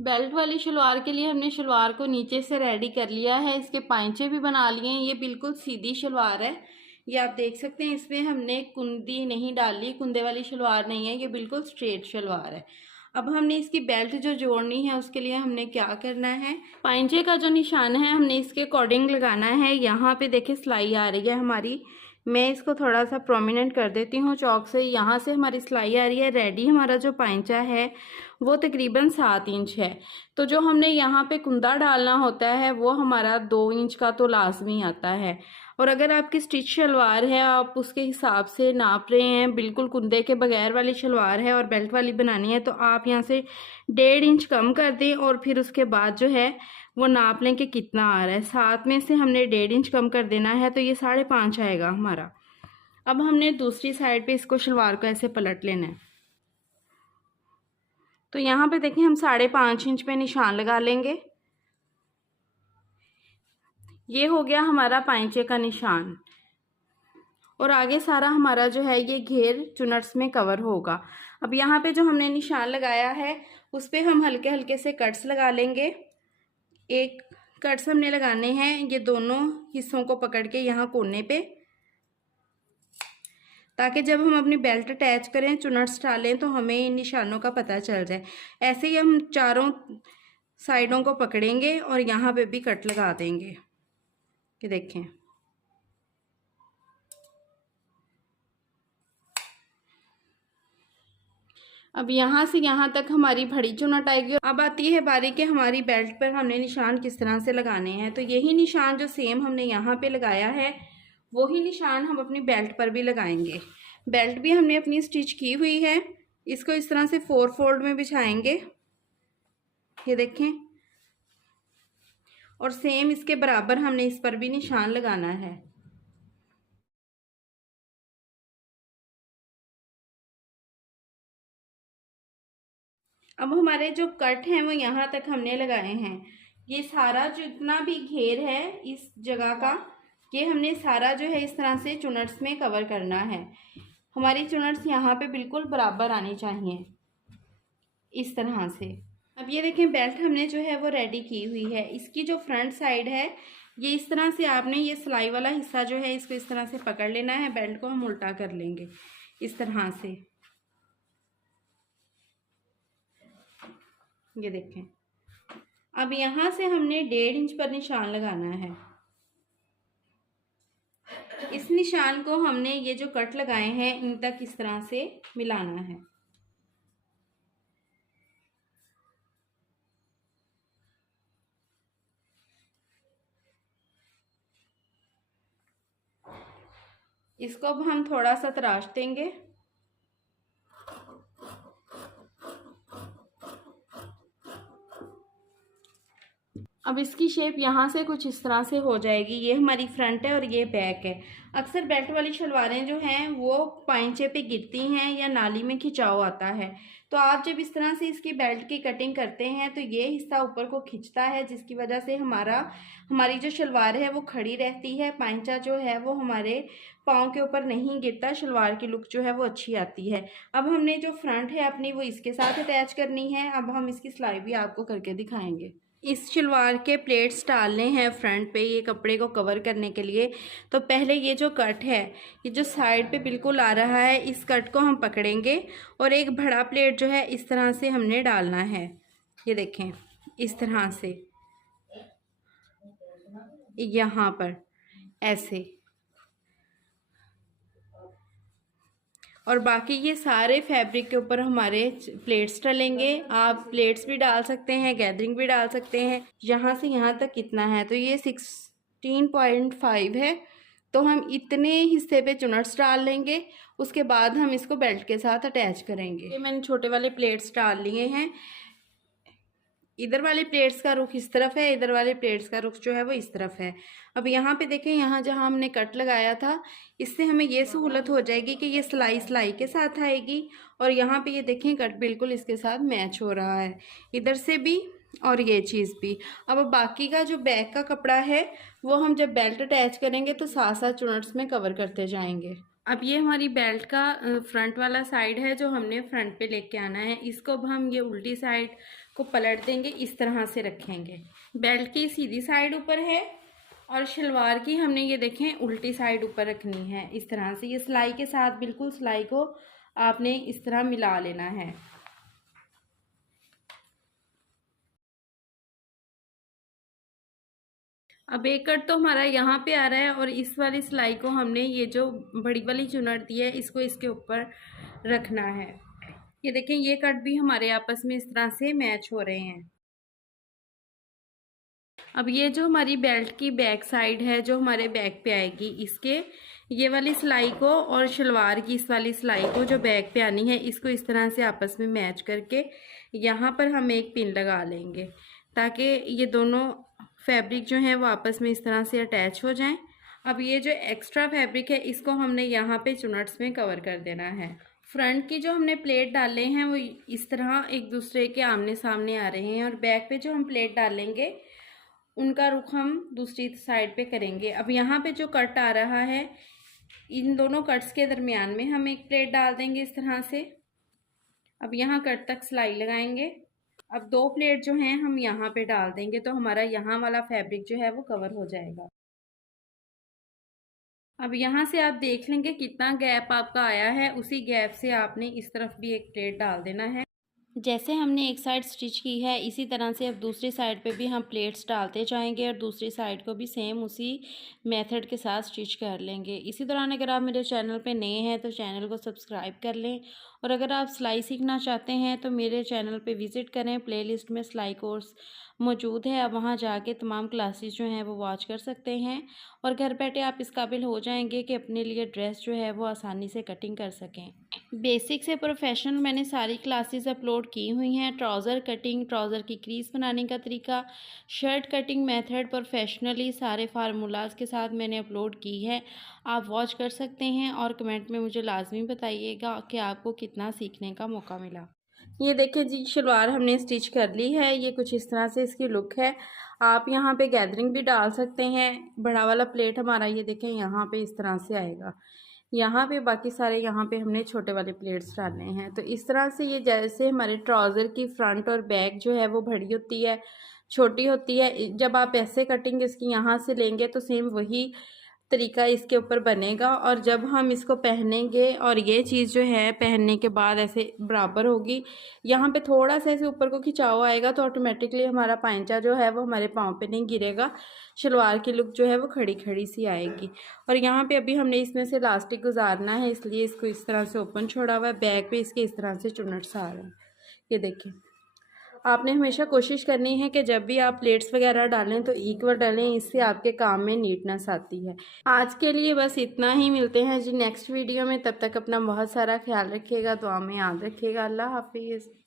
Belt वाली शलवार के लिए हमने शलवार को नीचे से रेडी कर लिया है, इसके पांचे भी बना लिए हैं। ये बिल्कुल सीधी शलवार है, ये आप देख सकते हैं। इसमें हमने कुंदी नहीं डाली, कुंदे वाली शलवार नहीं है, ये बिल्कुल स्ट्रेट शलवार है। अब हमने इसकी बेल्ट जो जोड़नी है उसके लिए हमने क्या करना है, पांचे का जो निशान है हमने इसके अकॉर्डिंग लगाना है। यहाँ पे देखिए सिलाई आ रही है हमारी, मैं इसको थोड़ा सा प्रोमिनेंट कर देती हूँ चौक से। यहाँ से हमारी सिलाई आ रही है। रेडी हमारा जो पांचा है वो तकरीबन 7 इंच है। तो जो हमने यहाँ पे कुंदा डालना होता है वो हमारा 2 इंच का तो लाजमी आता है। और अगर आपकी स्टिच शलवार है, आप उसके हिसाब से नाप रहे हैं, बिल्कुल कुंदे के बगैर वाली शलवार है और बेल्ट वाली बनानी है, तो आप यहाँ से 1.5 इंच कम कर दें और फिर उसके बाद जो है वो नाप लें कि कितना आ रहा है। 7 में से हमने 1.5 इंच कम कर देना है, तो ये 5.5 आएगा हमारा। अब हमने दूसरी साइड पे इसको शलवार को ऐसे पलट लेना है। तो यहाँ पे देखिए हम 5.5 इंच पे निशान लगा लेंगे। ये हो गया हमारा पांचे का निशान और आगे सारा हमारा जो है ये घेर चुनट्स में कवर होगा। अब यहाँ पे जो हमने निशान लगाया है उस पे हम हल्के हल्के से कट्स लगा लेंगे। एक कट्स हमने लगाने हैं ये दोनों हिस्सों को पकड़ के यहाँ कोने पे, ताकि जब हम अपनी बेल्ट अटैच करें, चुनट्स डालें, तो हमें इन निशानों का पता चल जाए। ऐसे ही हम चारों साइडों को पकड़ेंगे और यहाँ पे भी कट लगा देंगे। ये देखें, अब यहाँ से यहाँ तक हमारी भड़ी चुनट आएगी। अब आती है बारी के हमारी बेल्ट पर हमने निशान किस तरह से लगाने हैं। तो यही निशान जो सेम हमने यहाँ पे लगाया है वही निशान हम अपनी बेल्ट पर भी लगाएंगे। बेल्ट भी हमने अपनी स्टिच की हुई है, इसको इस तरह से 4 फोल्ड में बिछाएंगे, ये देखें, और सेम इसके बराबर हमने इस पर भी निशान लगाना है। अब हमारे जो कट हैं वो यहाँ तक हमने लगाए हैं। ये सारा जितना भी घेर है इस जगह का, ये हमने सारा जो है इस तरह से चुनट्स में कवर करना है। हमारी चुनट्स यहाँ पे बिल्कुल बराबर आनी चाहिए, इस तरह से। अब ये देखें बेल्ट हमने जो है वो रेडी की हुई है। इसकी जो फ्रंट साइड है ये इस तरह से आपने ये सिलाई वाला हिस्सा जो है इसको इस तरह से पकड़ लेना है। बेल्ट को हम उल्टा कर लेंगे इस तरह से, ये देखें। अब यहाँ से हमने 1.5 इंच पर निशान लगाना है। इस निशान को हमने ये जो कट लगाए हैं इन तक इस तरह से मिलाना है। इसको अब हम थोड़ा सा तराश देंगे। अब इसकी शेप यहाँ से कुछ इस तरह से हो जाएगी। ये हमारी फ्रंट है और ये बैक है। अक्सर बेल्ट वाली शलवारें जो हैं वो पांचे पे गिरती हैं या नाली में खिंचाव आता है। तो आप जब इस तरह से इसकी बेल्ट की कटिंग करते हैं तो ये हिस्सा ऊपर को खिंचता है, जिसकी वजह से हमारी जो शलवार है वो खड़ी रहती है। पांचा जो है वो हमारे पाँव के ऊपर नहीं गिरता, शलवार की लुक जो है वो अच्छी आती है। अब हमने जो फ्रंट है अपनी वो इसके साथ अटैच करनी है। अब हम इसकी सिलाई भी आपको करके दिखाएंगे। इस शलवार के प्लेट्स डालने हैं फ्रंट पे ये कपड़े को कवर करने के लिए। तो पहले ये जो कट है, ये जो साइड पे बिल्कुल आ रहा है, इस कट को हम पकड़ेंगे और एक बड़ा प्लेट जो है इस तरह से हमने डालना है। ये देखें, इस तरह से यहाँ पर ऐसे, और बाकी ये सारे फैब्रिक के ऊपर हमारे प्लेट्स डलेंगे। आप प्लेट्स भी डाल सकते हैं, गैदरिंग भी डाल सकते हैं। यहाँ से यहाँ तक कितना है, तो ये 16.5 है। तो हम इतने हिस्से पे चुनट्स डाल लेंगे, उसके बाद हम इसको बेल्ट के साथ अटैच करेंगे। ये मैंने छोटे वाले प्लेट्स डाल लिए हैं। इधर वाले प्लेट्स का रुख इस तरफ है, इधर वाले प्लेट्स का रुख जो है वो इस तरफ है। अब यहाँ पे देखें, यहाँ जहाँ हमने कट लगाया था इससे हमें ये सहूलत हो जाएगी कि ये सिलाई के साथ आएगी। और यहाँ पे ये देखें कट बिल्कुल इसके साथ मैच हो रहा है, इधर से भी और ये चीज़ भी। अब बाकी का जो बैक का कपड़ा है वो हम जब बेल्ट अटैच करेंगे तो साथ साथ चुनट्स में कवर करते जाएंगे। अब ये हमारी बेल्ट का फ्रंट वाला साइड है जो हमने फ्रंट पे लेके आना है। इसको अब हम ये उल्टी साइड को पलट देंगे, इस तरह से रखेंगे। बेल्ट की सीधी साइड ऊपर है और शलवार की हमने ये देखें उल्टी साइड ऊपर रखनी है, इस तरह से। ये सिलाई के साथ बिल्कुल सिलाई को आपने इस तरह मिला लेना है। अब एक कट तो हमारा यहाँ पे आ रहा है और इस वाली सिलाई को हमने ये जो बड़ी वाली चुनट दी है इसको इसके ऊपर रखना है। ये देखें ये कट भी हमारे आपस में इस तरह से मैच हो रहे हैं। अब ये जो हमारी बेल्ट की बैक साइड है जो हमारे बैक पे आएगी, इसके ये वाली सिलाई को और शलवार की इस वाली सिलाई को जो बैक पे आनी है इसको इस तरह से आपस में मैच करके यहाँ पर हम एक पिन लगा लेंगे ताकि ये दोनों फैब्रिक जो है वो आपस में इस तरह से अटैच हो जाएं। अब ये जो एक्स्ट्रा फैब्रिक है इसको हमने यहाँ पे चुनट्स में कवर कर देना है। फ्रंट की जो हमने प्लेट डाले हैं वो इस तरह एक दूसरे के आमने सामने आ रहे हैं और बैक पे जो हम प्लेट डालेंगे उनका रुख हम दूसरी साइड पे करेंगे। अब यहाँ पे जो कट आ रहा है इन दोनों कट्स के दरमियान में हम एक प्लेट डाल देंगे इस तरह से। अब यहाँ कट तक सिलाई लगाएंगे। अब दो प्लेट जो हैं हम यहाँ पे डाल देंगे तो हमारा यहाँ वाला फैब्रिक जो है वो कवर हो जाएगा। अब यहाँ से आप देख लेंगे कितना गैप आपका आया है, उसी गैप से आपने इस तरफ भी एक प्लेट डाल देना है। जैसे हमने एक साइड स्टिच की है इसी तरह से अब दूसरी साइड पे भी हम प्लेट्स डालते जाएंगे और दूसरी साइड को भी सेम उसी मेथड के साथ स्टिच कर लेंगे। इसी दौरान अगर आप मेरे चैनल पे नए हैं तो चैनल को सब्सक्राइब कर लें और अगर आप सिलाई सीखना चाहते हैं तो मेरे चैनल पे विज़िट करें। प्लेलिस्ट में सिलाई कोर्स मौजूद है, आप वहाँ जाके तमाम क्लासेस जो हैं वो वॉच कर सकते हैं और घर बैठे आप इस काबिल हो जाएंगे कि अपने लिए ड्रेस जो है वो आसानी से कटिंग कर सकें। बेसिक से प्रोफेशनल मैंने सारी क्लासेस अपलोड की हुई हैं। ट्राउज़र कटिंग, ट्राउज़र की क्रीज बनाने का तरीका, शर्ट कटिंग मेथड प्रोफेशनली सारे फार्मूलाज के साथ मैंने अपलोड की है, आप वॉच कर सकते हैं और कमेंट में मुझे लाजमी बताइएगा कि आपको कितना सीखने का मौका मिला। ये देखिए जी शलवार हमने स्टिच कर ली है, ये कुछ इस तरह से इसकी लुक है। आप यहाँ पे गैदरिंग भी डाल सकते हैं। बड़ा वाला प्लेट हमारा ये देखें यहाँ पे इस तरह से आएगा, यहाँ पे बाकी सारे यहाँ पे हमने छोटे वाले प्लेट्स डालने हैं। तो इस तरह से ये जैसे हमारे ट्राउज़र की फ्रंट और बैक जो है वो बड़ी होती है छोटी होती है, जब आप ऐसे कटिंग इसकी यहाँ से लेंगे तो सेम वही तरीका इसके ऊपर बनेगा और जब हम इसको पहनेंगे और ये चीज़ जो है पहनने के बाद ऐसे बराबर होगी, यहाँ पे थोड़ा सा ऐसे ऊपर को खिंचाव आएगा तो ऑटोमेटिकली हमारा पांचा जो है वो हमारे पाँव पे नहीं गिरेगा, शलवार की लुक जो है वो खड़ी खड़ी सी आएगी। और यहाँ पे अभी हमने इसमें से इलास्टिक गुजारना है इसलिए इसको इस तरह से ओपन छोड़ा हुआ है। बैक पे इसके इस तरह से चुन्नट्स आ रहे हैं, ये देखिए। आपने हमेशा कोशिश करनी है कि जब भी आप प्लेट्स वगैरह डालें तो इक्वल डालें, इससे आपके काम में नीटनेस आती है। आज के लिए बस इतना ही, मिलते हैं जी नेक्स्ट वीडियो में। तब तक अपना बहुत सारा ख्याल रखिएगा, दुआ में याद रखिएगा। अल्लाह हाफिज़।